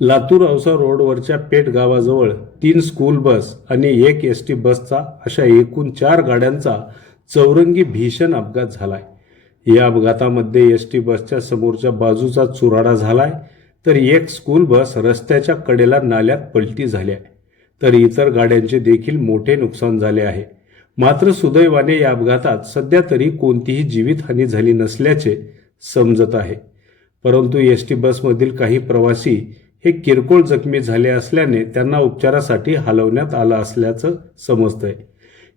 लातूर औसा रोडवरच्या पेठ गावाजवळ 3 school bus आणि 1 ST बसचा अशा एकूण 4 गाड्यांचा चौरंगी भीषण अपघात झालाय. या अपघातामध्ये एसटी बसच्या समोरच्या बाजूचा चुराडा झालाय, तर एक स्कूल बस रस्त्याच्या कडेला नाल्यात पलटी झाली आहे, तर इतर गाड्यांचे देखील मोठे नुकसान झाले आहे. मात्र सुदैवाने या अपघातात सध्या तरी कोणतीही जीवितहानी झाली नसल्याचे समजत आहे. परंतु एसटी बसमधील काही प्रवासी हे किरकोळ जखमी झाले असल्याने त्यांना उपचारासाठी हलवण्यात आलं असल्याचं समजतंय.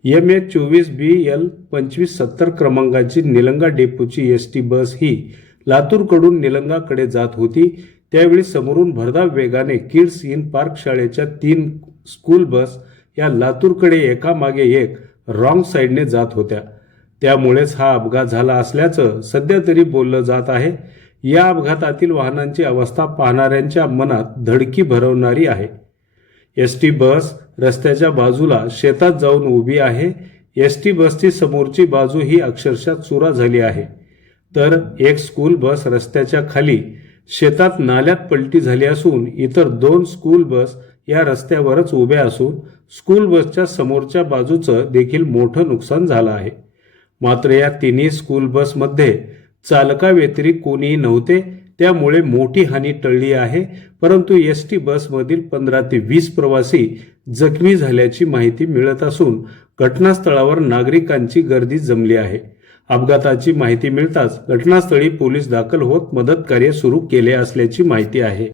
MH24BL 2570 क्रमांकाची निलंगा डेपोची एसटी बस ही लातूरकडून निलंगाकडे जात होती. त्यावेळी समोरून भरधाव वेगाने किड्स इन पार्क शाळेच्या 3 स्कूल बस या लातूरकडे एकामागे एक रॉंग साईडने जात होत्या. त्यामुळेच हा अपघात झाला असल्याचं सध्या तरी बोललं जात आहे. या अपघातातील वाहनांची अवस्था पाहणाऱ्यांच्या मनात धडकी भरवणारी आहे. एसटी बस रस्त्याच्या बाजूला शेतात जाऊन उभी आहे. एसटी बसची समोरची बाजू ही अक्षरशः चुरा झाली आहे, तर एक स्कूल बस रस्त्याच्या खाली शेतात नाल्यात पलटी झाली असून इतर 2 स्कूल बस या रस्त्यावरच उभ्या असून स्कूल बसच्या समोरच्या बाजूचं देखील मोठं नुकसान झालं आहे. मात्र या तिन्ही स्कूल बसमध्ये चालकाव्यतिरिक्त कोणीही नव्हते, त्यामुळे मोठी हानी टळली आहे. परंतु एसटी बसमधील 15 ते 20 प्रवासी जखमी झाल्याची माहिती मिळत असून घटनास्थळावर नागरिकांची गर्दी जमली आहे. अपघाताची माहिती मिळताच घटनास्थळी पोलीस दाखल होत मदत कार्य सुरू केले असल्याची माहिती आहे.